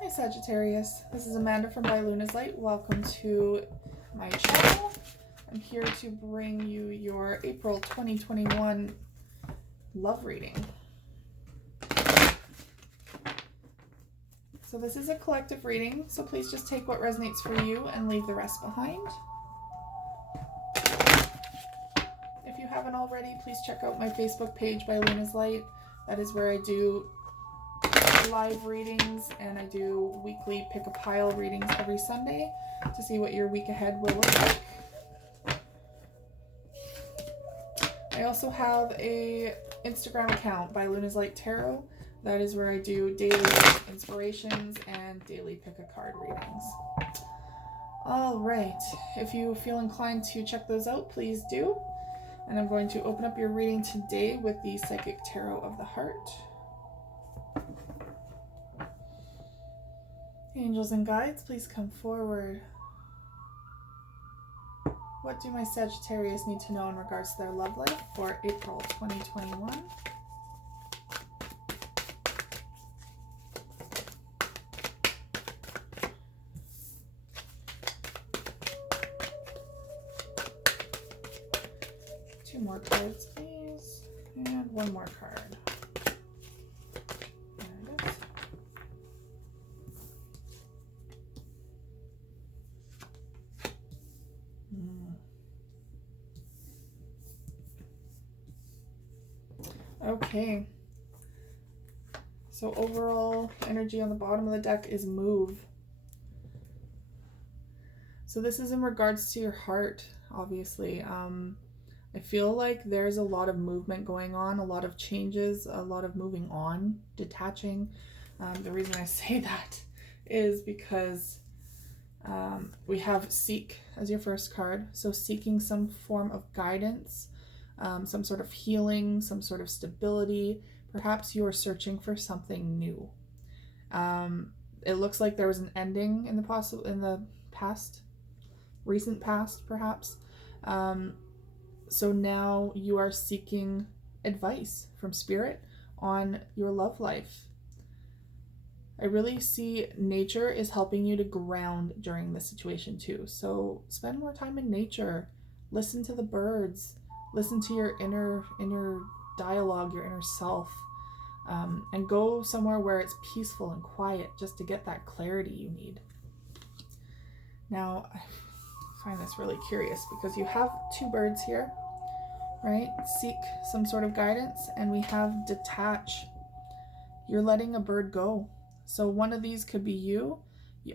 Hi Sagittarius, this is Amanda from By Luna's Light. Welcome to my channel. I'm here to bring you your April 2021 love reading. So this is a collective reading, so please just take what resonates for you and leave the rest behind. If you haven't already, please check out my Facebook page, By Luna's Light. That is where I do live readings, and I do weekly pick a pile readings every Sunday to see what your week ahead will look like. I also have a Instagram account, By Luna's Light Tarot. That is where I do daily inspirations and daily pick a card readings. All right, if you feel inclined to check those out, please do. And I'm going to open up your reading today with the Psychic Tarot of the Heart. Angels and guides, please come forward. What do my Sagittarius need to know in regards to their love life for April 2021? Two more cards, please. And one more card. There it is. Okay, so overall energy on the bottom of the deck is move. So this is in regards to your heart, obviously. I feel like there's a lot of movement going on, a lot of changes, a lot of moving on, detaching. The reason I say that is because we have Seek as your first card. So seeking some form of guidance, some sort of healing, some sort of stability. Perhaps you are searching for something new. It looks like there was an ending in the past, recent past, perhaps. So now you are seeking advice from Spirit on your love life. I really see nature is helping you to ground during this situation too. So spend more time in nature. Listen to the birds. Listen to your inner dialogue, your inner self. And go somewhere where it's peaceful and quiet just to get that clarity you need. Now, I find this really curious because you have two birds here, right? Seek some sort of guidance, and we have detach. You're letting a bird go. So one of these could be you.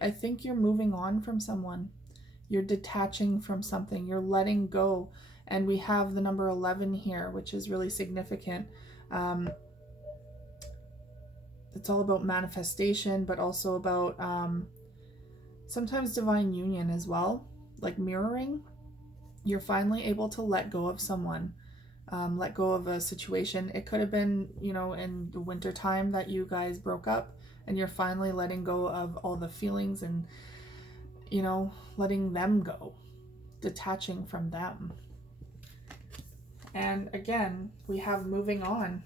I think you're moving on from someone. You're detaching from something. You're letting go. And we have the number 11 here, which is really significant. It's all about manifestation, but also about sometimes divine union as well, like mirroring. You're finally able to let go of someone, let go of a situation. It could have been, in the winter time that you guys broke up, and you're finally letting go of all the feelings and, letting them go, detaching from them. And again, we have moving on.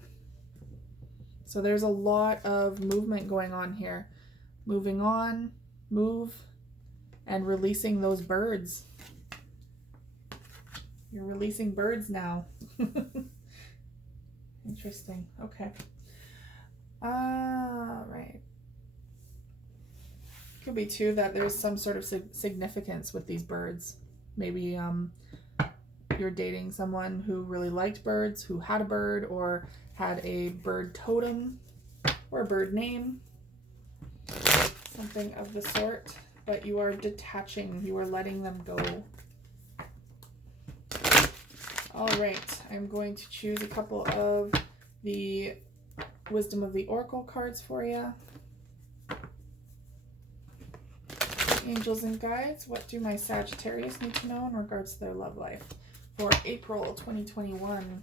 So there's a lot of movement going on here. Moving on, move, and releasing those birds. You're releasing birds now. Interesting. Okay. Right. Could be too that there's some sort of significance with these birds. Maybe you're dating someone who really liked birds, who had a bird, or had a bird totem or a bird name, something of the sort, but you are detaching, you are letting them go. All right, I'm going to choose a couple of the Wisdom of the Oracle cards for you. Angels and guides, what do my Sagittarius need to know in regards to their love life for April 2021?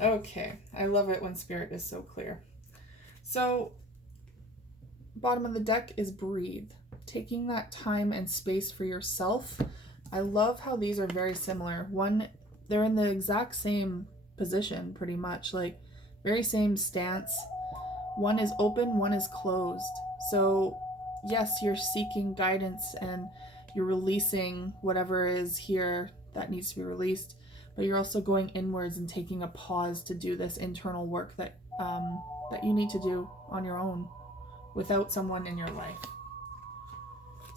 Okay, I love it when Spirit is so clear. So bottom of the deck is breathe. Taking that time and space for yourself. I love how these are very similar. One, they're in the exact same position, pretty much, like very same stance. One is open, one is closed. So yes, you're seeking guidance and you're releasing whatever is here that needs to be released, but you're also going inwards and taking a pause to do this internal work that that you need to do on your own without someone in your life.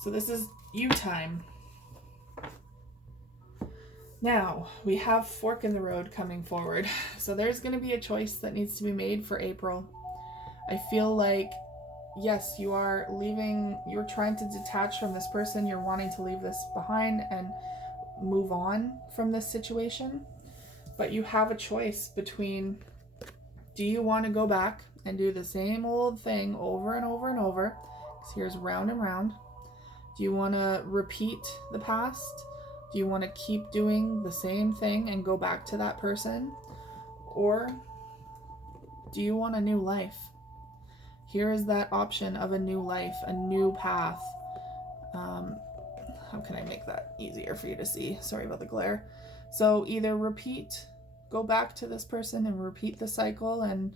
So this is you time. Now we have fork in the road coming forward. So there's going to be a choice that needs to be made for April. I feel like, yes, you are leaving, you're trying to detach from this person, you're wanting to leave this behind and move on from this situation, but you have a choice between, do you want to go back and do the same old thing over and over and over? Because here's round and round. Do you want to repeat the past? Do you want to keep doing the same thing and go back to that person? Or do you want a new life? Here is that option of a new life, a new path. How can I make that easier for you to see? Sorry about the glare. So either repeat, go back to this person and repeat the cycle and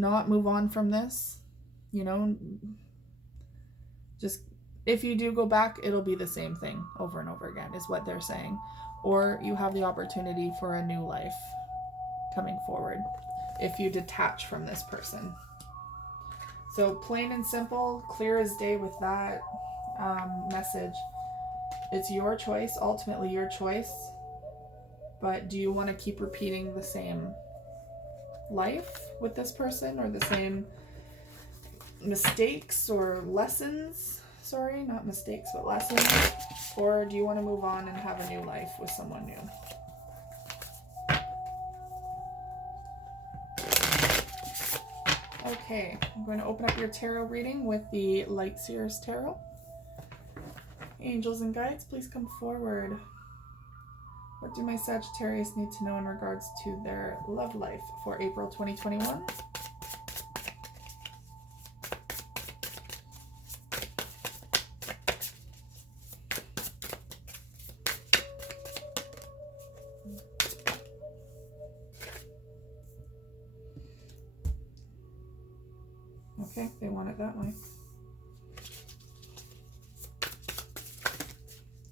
not move on from this. You know, just if you do go back, it'll be the same thing over and over again, is what they're saying. Or you have the opportunity for a new life coming forward if you detach from this person. So plain and simple, clear as day with that message. It's your choice, ultimately your choice. But do you want to keep repeating the same life with this person, or the same mistakes or lessons? Sorry, not mistakes, but lessons. Or do you want to move on and have a new life with someone new? Okay, I'm going to open up your tarot reading with the Light Seers Tarot. Angels and guides, please come forward. What do my Sagittarius need to know in regards to their love life for April 2021? Okay, they want it that way.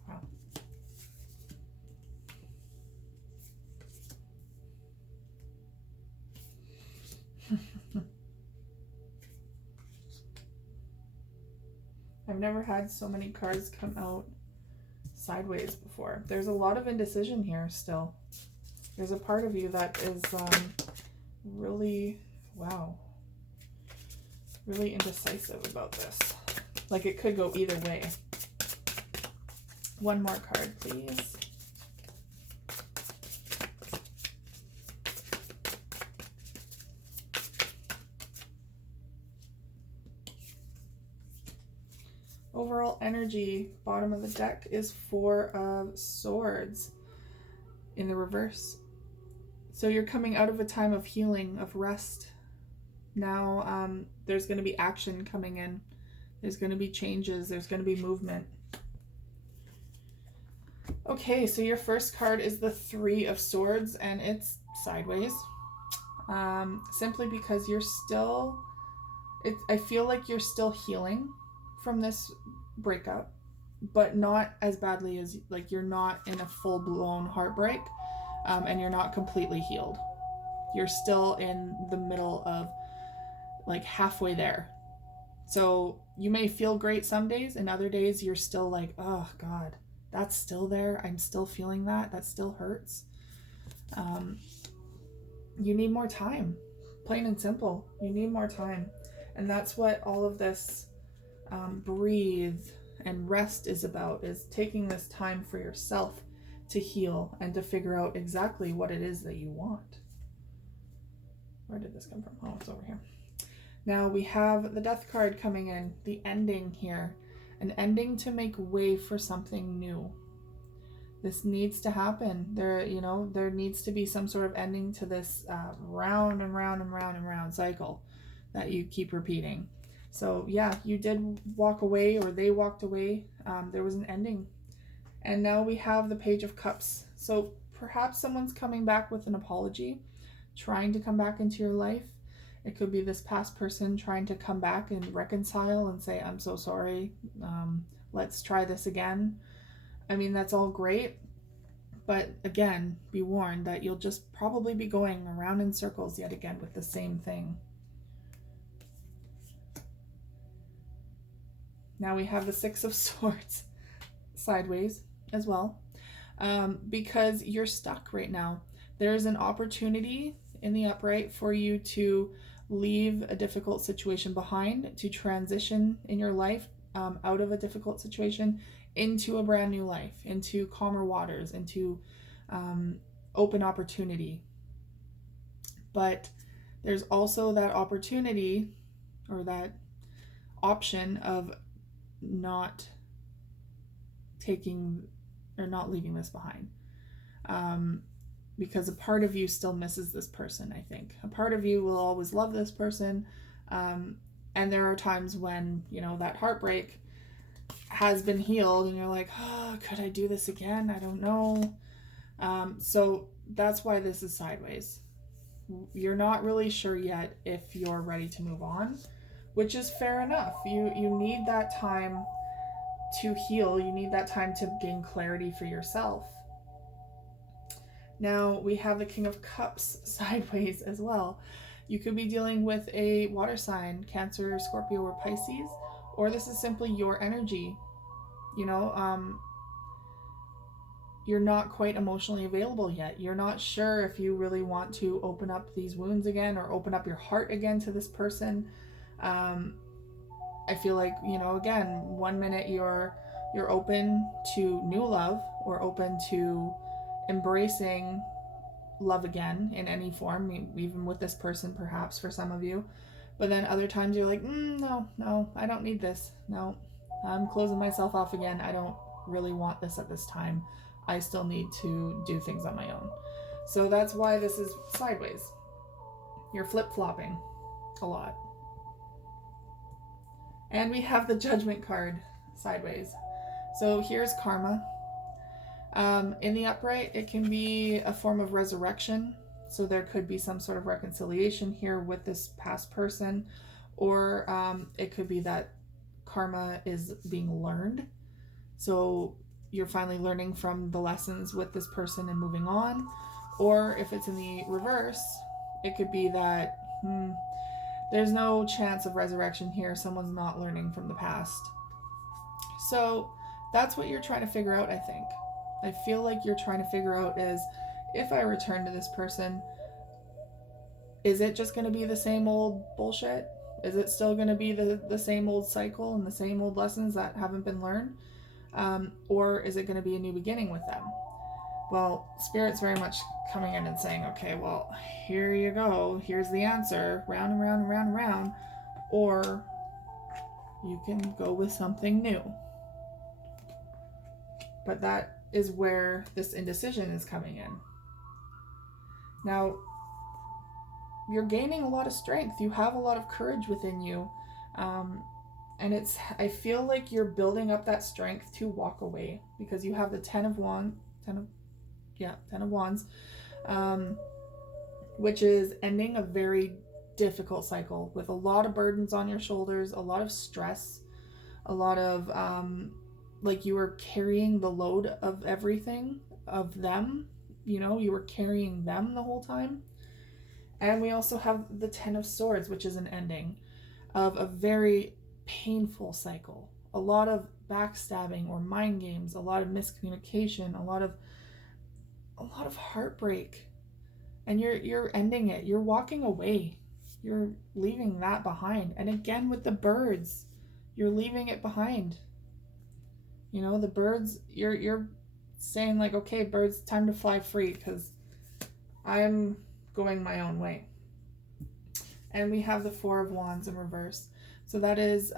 Wow. I've never had so many cards come out sideways before. There's a lot of indecision here still. There's a part of you that is really, wow, really indecisive about this. Like it could go either way. One more card, please. Overall energy, bottom of the deck, is Four of Swords in the reverse. So you're coming out of a time of healing, of rest. Now there's going to be action coming in. There's going to be changes. There's going to be movement. Okay, so your first card is the Three of Swords, and it's sideways. Simply because you're still... I feel like you're still healing from this breakup, but not as badly as, like, you're not in a full-blown heartbreak, and you're not completely healed. You're still in the middle of, like, halfway there. So you may feel great some days, and other days you're still like, oh God, that's still there. I'm still feeling that. That still hurts. You need more time. Plain and simple. You need more time. And that's what all of this breathe and rest is about, is taking this time for yourself to heal and to figure out exactly what it is that you want. Where did this come from? Oh, it's over here. Now we have the Death card coming in, the ending here, an ending to make way for something new. This needs to happen. There needs to be some sort of ending to this round and round and round and round cycle that you keep repeating. So yeah, you did walk away, or they walked away. There was an ending. And now we have the Page of Cups. So perhaps someone's coming back with an apology, trying to come back into your life. It could be this past person trying to come back and reconcile and say, I'm so sorry. Let's try this again. I mean, that's all great. But again, be warned that you'll just probably be going around in circles yet again with the same thing. Now we have the Six of Swords sideways as well, because you're stuck right now. There's an opportunity in the upright for you to leave a difficult situation behind, to transition in your life out of a difficult situation into a brand new life, into calmer waters, into open opportunity. But there's also that opportunity, or that option of not taking or not leaving this behind, because a part of you still misses this person. I think a part of you will always love this person, and there are times when, you know, that heartbreak has been healed and you're like, oh, could I do this again? I don't know. So that's why this is sideways. You're not really sure yet if you're ready to move on, which is fair enough. You need that time to heal. You need that time to gain clarity for yourself. Now we have the King of Cups sideways as well. You could be dealing with a water sign, Cancer, Scorpio, or Pisces, or this is simply your energy. You know, you're not quite emotionally available yet. You're not sure if you really want to open up these wounds again, or open up your heart again to this person. I feel like, you know, again, one minute you're open to new love, or open to embracing love again in any form, even with this person perhaps for some of you. But then other times you're like, no, I don't need this. No, I'm closing myself off again. I don't really want this at this time. I still need to do things on my own. So that's why this is sideways. You're flip-flopping a lot. And we have the Judgment card sideways. So here's karma. In the upright, it can be a form of resurrection. So there could be some sort of reconciliation here with this past person, or it could be that karma is being learned. So you're finally learning from the lessons with this person and moving on. Or if it's in the reverse, it could be that there's no chance of resurrection here. Someone's not learning from the past. So that's what you're trying to figure out, I think. I feel like you're trying to figure out is, if I return to this person, is it just going to be the same old bullshit? Is it still going to be the same old cycle and the same old lessons that haven't been learned? Or is it going to be a new beginning with them? Well, Spirit's very much coming in and saying, okay, well, here you go. Here's the answer. Round and round and round and round. Or you can go with something new. But that is where this indecision is coming in. Now, you're gaining a lot of strength. You have a lot of courage within you. And I feel like you're building up that strength to walk away, because you have the Ten of Wands, which is ending a very difficult cycle with a lot of burdens on your shoulders, a lot of stress, a lot of like you were carrying the load of everything, of them, you know, you were carrying them the whole time. And we also have the Ten of Swords, which is an ending of a very painful cycle, a lot of backstabbing or mind games, a lot of miscommunication, a lot of heartbreak. And you're ending it. You're walking away. You're leaving that behind. And again with the birds, you're leaving it behind. You know, the birds, you're saying like, okay, birds, time to fly free, because I'm going my own way. And we have the Four of Wands in reverse. So that is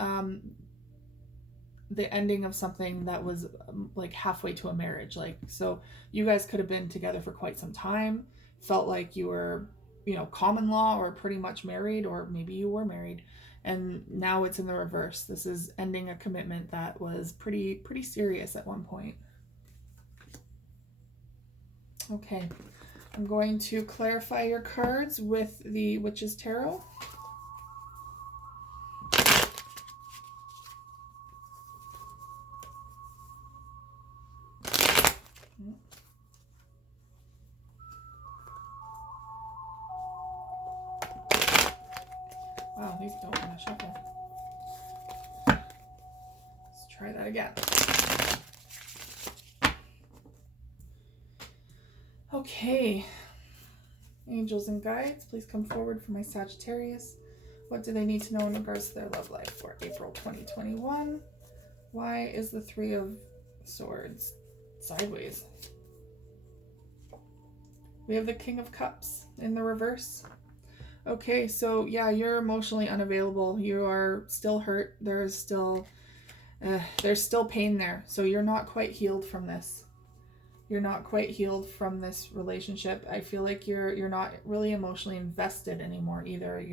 the ending of something that was like halfway to a marriage. Like, so you guys could have been together for quite some time, felt like you were, you know, common law or pretty much married, or maybe you were married, and now it's in the reverse. This is ending a commitment that was pretty serious at one point. Okay, I'm going to clarify your cards with the Witch's Tarot. Wow, these don't want to shuffle. Let's try that again. Okay. Angels and guides, please come forward for my Sagittarius. What do they need to know in regards to their love life for April 2021? Why is the Three of Swords sideways? We have the King of Cups in the reverse. Okay, so yeah, you're emotionally unavailable. You are still hurt. There's still pain there. So you're not quite healed from this. You're not quite healed from this relationship. I feel like you're not really emotionally invested anymore either.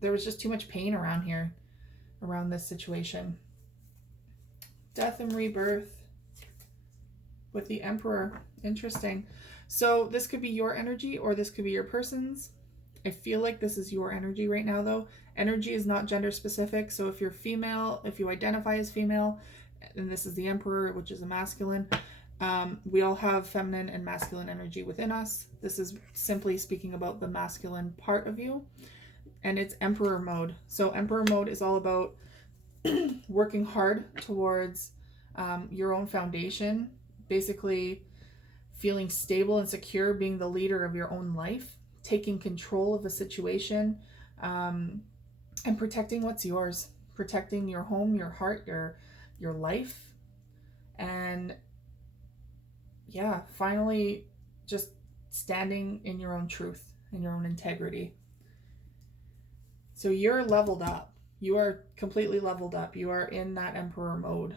There was just too much pain around this situation. Death and rebirth with the Emperor. Interesting. So this could be your energy or this could be your person's. I feel like this is your energy right now though. Energy is not gender specific. So if you're female, if you identify as female, and this is the Emperor, which is a masculine, we all have feminine and masculine energy within us. This is simply speaking about the masculine part of you, and it's Emperor mode. So Emperor mode is all about working hard towards your own foundation, basically feeling stable and secure, being the leader of your own life, taking control of a situation, and protecting what's yours, protecting your home, your heart, your life, and yeah, finally just standing in your own truth and your own integrity. So you're leveled up. You are completely leveled up. You are in that Emperor mode.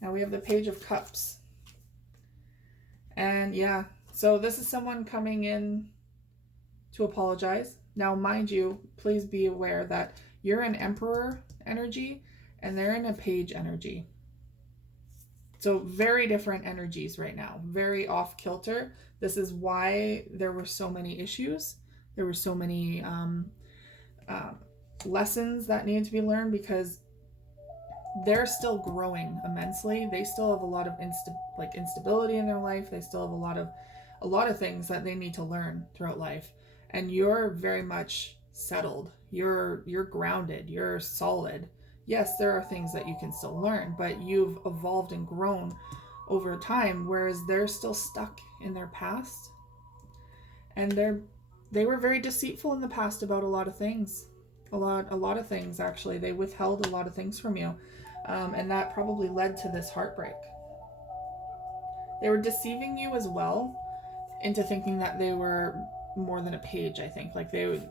Now we have the Page of Cups. And yeah, so this is someone coming in to apologize. Now, mind you, please be aware that you're an Emperor energy and they're in a Page energy. So very different energies right now, very off kilter. This is why there were so many issues. There were so many lessons that needed to be learned because they're still growing immensely. They still have a lot of instability in their life. They still have a lot of things that they need to learn throughout life. And you're very much settled. You're grounded. You're solid. Yes, there are things that you can still learn, but you've evolved and grown over time, whereas they're still stuck in their past. And they were very deceitful in the past about a lot of things. A lot of things, actually. They withheld a lot of things from you. And that probably led to this heartbreak. They were deceiving you as well into thinking that they were more than a page, I think. Like they would,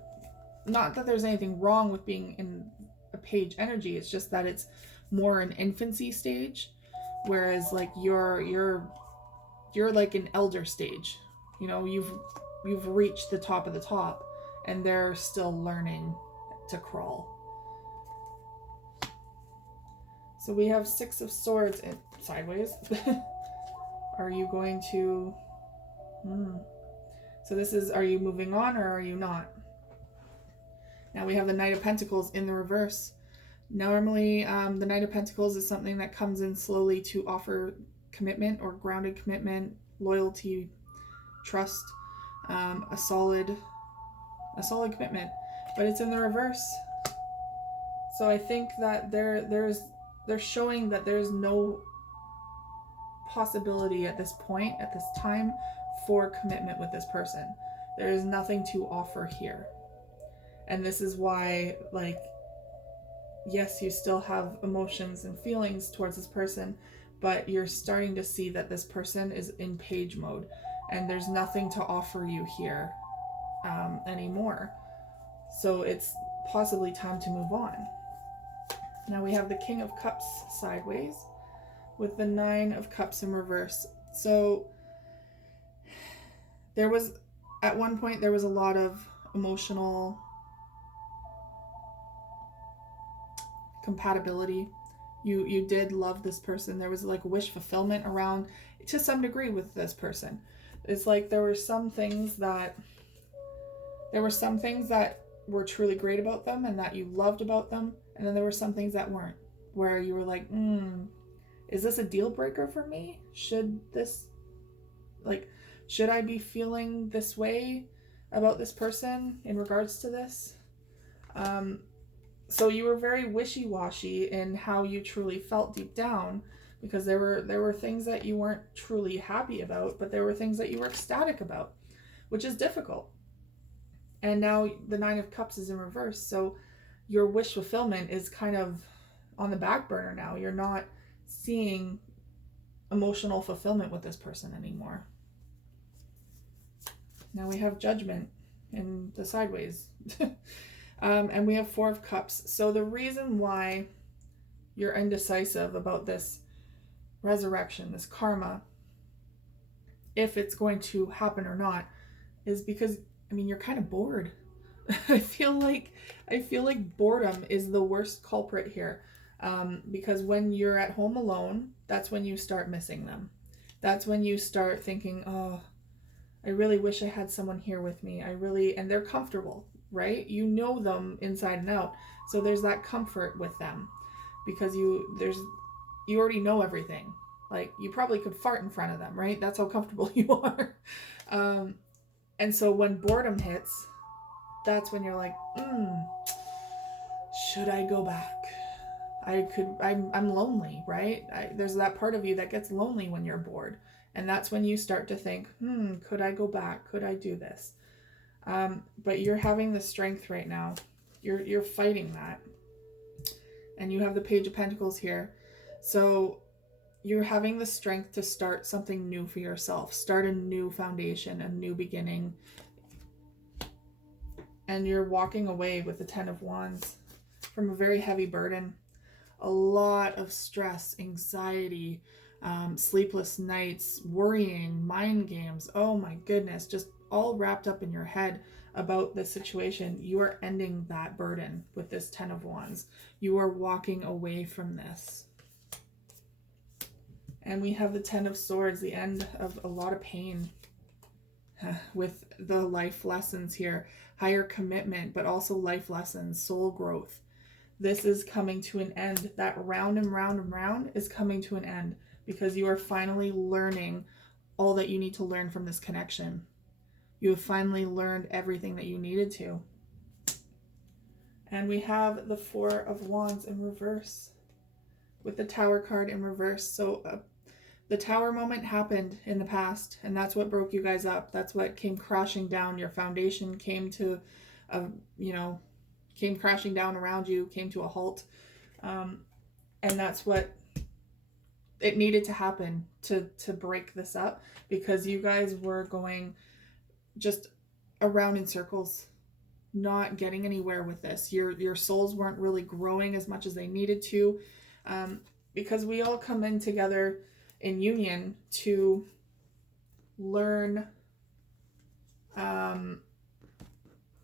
not that there's anything wrong with being in a page energy, it's just that it's more an infancy stage, whereas like you're like an elder stage. You know, you've reached the top of the top and they're still learning to crawl. So we have Six of Swords in sideways. Are you going to So this is, are you moving on or are you not? Now we have the Knight of Pentacles in the reverse. Normally, the Knight of Pentacles is something that comes in slowly to offer commitment or grounded commitment, loyalty, trust, a solid commitment, but it's in the reverse. So I think that they're showing that there's no possibility at this point, at this time, for commitment with this person. There is nothing to offer here. And this is why, like, yes, you still have emotions and feelings towards this person, but you're starting to see that this person is in page mode and there's nothing to offer you here anymore. So it's possibly time to move on. Now we have the King of Cups sideways with the Nine of Cups in reverse. So there was, at one point, there was a lot of emotional compatibility. You did love this person. There was like wish fulfillment around to some degree with this person. It's like there were some things that were truly great about them and that you loved about them, and then there were some things that weren't, where you were like, is this a deal breaker for me? Should I be feeling this way about this person in regards to this? So you were very wishy-washy in how you truly felt deep down, because there were things that you weren't truly happy about, but there were things that you were ecstatic about, which is difficult. And now the Nine of Cups is in reverse, so your wish fulfillment is kind of on the back burner now. You're not seeing emotional fulfillment with this person anymore. Now we have Judgment in the sideways. And we have Four of Cups. So the reason why you're indecisive about this resurrection, this karma, if it's going to happen or not, is because, you're kind of bored. I feel like boredom is the worst culprit here. Because when you're at home alone, that's when you start missing them. That's when you start thinking, oh, I really wish I had someone here with me. And they're comfortable, right? You know them inside and out. So there's that comfort with them because you already know everything. Like, you probably could fart in front of them, right? That's how comfortable you are. And so when boredom hits, that's when you're like, should I go back? I'm lonely, right? There's that part of you that gets lonely when you're bored. And that's when you start to think, could I go back? Could I do this? But you're having the strength right now. You're fighting that. And you have the Page of Pentacles here. So you're having the strength to start something new for yourself. Start a new foundation, a new beginning. And you're walking away with the Ten of Wands from a very heavy burden. A lot of stress, anxiety, sleepless nights, worrying, mind games. Oh my goodness, just all wrapped up in your head about this situation. You are ending that burden with this Ten of Wands. You are walking away from this. And we have the Ten of Swords, the end of a lot of pain with the life lessons here. Higher commitment, but also life lessons, soul growth. This is coming to an end. That round and round and round is coming to an end because you are finally learning all that you need to learn from this connection. You have finally learned everything that you needed to. And we have the Four of Wands in reverse with the Tower card in reverse. So the Tower moment happened in the past, and that's what broke you guys up. That's what came crashing down. Your foundation came to, came crashing down around you, came to a halt. And that's what it needed to happen to break this up, because you guys were going just around in circles, not getting anywhere with this. Your souls weren't really growing as much as they needed to, because we all come in together in union to learn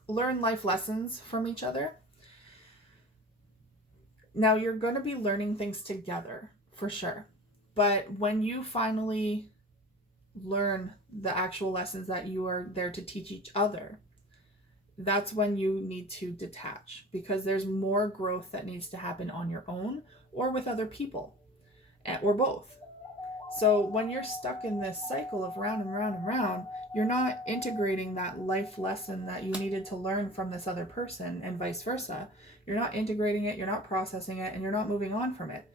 life lessons from each other. Now you're going to be learning things together for sure, but when you finally learn the actual lessons that you are there to teach each other, that's when you need to detach, because there's more growth that needs to happen on your own or with other people, or both. So when you're stuck in this cycle of round and round and round, you're not integrating that life lesson that you needed to learn from this other person, and vice versa. You're not integrating it, you're not processing it, and you're not moving on from it.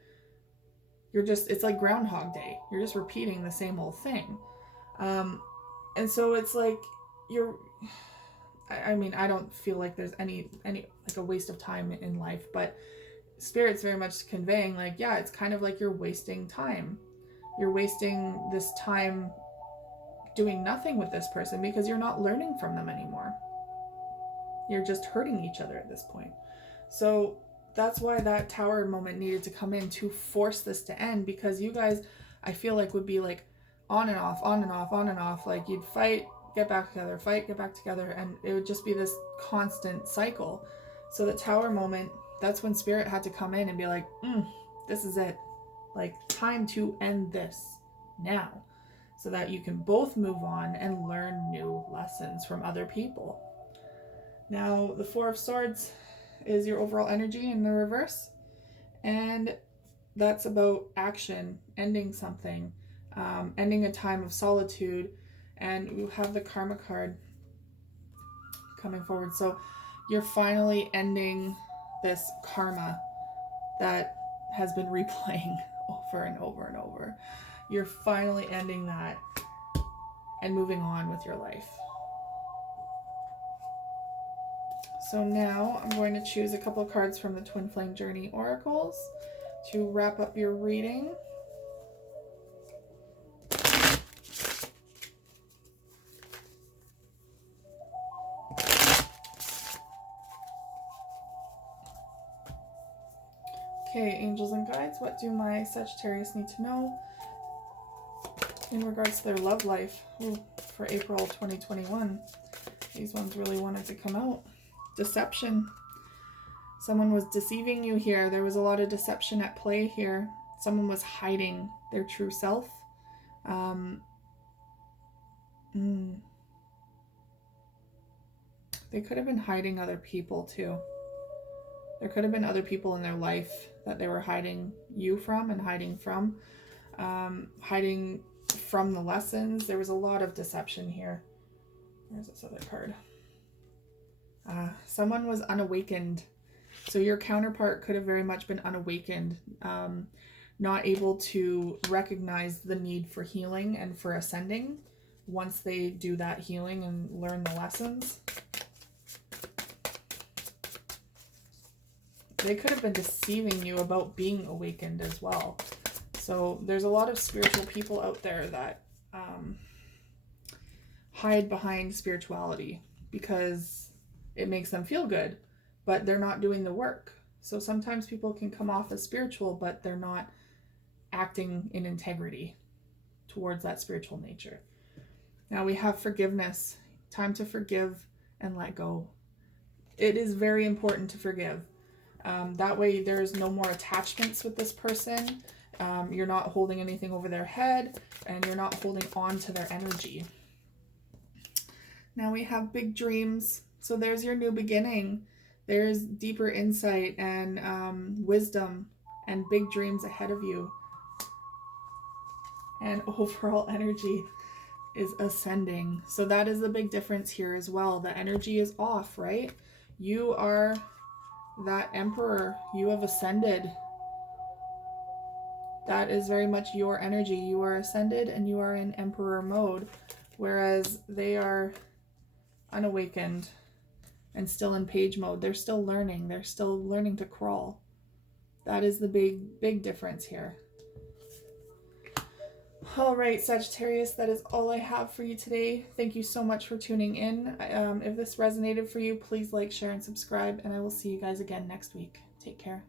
It's like Groundhog Day. You're just repeating the same old thing. And so it's like I don't feel like there's any like a waste of time in life, but Spirit's very much conveying like, yeah, it's kind of like you're wasting time. You're wasting this time doing nothing with this person because you're not learning from them anymore. You're just hurting each other at this point. So that's why that Tower moment needed to come in to force this to end, because you guys, I feel like, would be like on and off, on and off, on and off. Like you'd fight, get back together, and it would just be this constant cycle. So the Tower moment that's when Spirit had to come in and be like, this is it. Like, time to end this now, so that you can both move on and learn new lessons from other people. Now, the Four of Swords is your overall energy in the reverse, and that's about action, ending something, ending a time of solitude, and you have the Karma card coming forward. So you're finally ending this karma that has been replaying over and over and over. You're finally ending that and moving on with your life. So now I'm going to choose a couple of cards from the Twin Flame Journey Oracles to wrap up your reading. Okay, angels and guides, what do my Sagittarius need to know in regards to their love life for April 2021? These ones really wanted to come out. Deception. Someone was deceiving you here. There was a lot of deception at play here. Someone was hiding their true self. They could have been hiding other people too. There could have been other people in their life that they were hiding you from and hiding from. Hiding from the lessons. There was a lot of deception here. Where's this other card? Someone was unawakened. So your counterpart could have very much been unawakened, not able to recognize the need for healing and for ascending once they do that healing and learn the lessons. They could have been deceiving you about being awakened as well. So there's a lot of spiritual people out there that hide behind spirituality because it makes them feel good, but they're not doing the work. So sometimes people can come off as spiritual, but they're not acting in integrity towards that spiritual nature. Now we have forgiveness. Time to forgive and let go. It is very important to forgive. That way there's no more attachments with this person. You're not holding anything over their head, and you're not holding on to their energy. Now we have big dreams. So there's your new beginning. There's deeper insight and wisdom and big dreams ahead of you. And overall energy is ascending. So that is the big difference here as well. The energy is off, right? You are that emperor. You have ascended. That is very much your energy. You are ascended and you are in emperor mode, whereas they are unawakened and still in page mode. They're still learning. They're still learning to crawl. That is the big difference here. All right, Sagittarius, that is all I have for you today. Thank you so much for tuning in. If this resonated for you, please like, share, and subscribe, and I will see you guys again next week. Take care.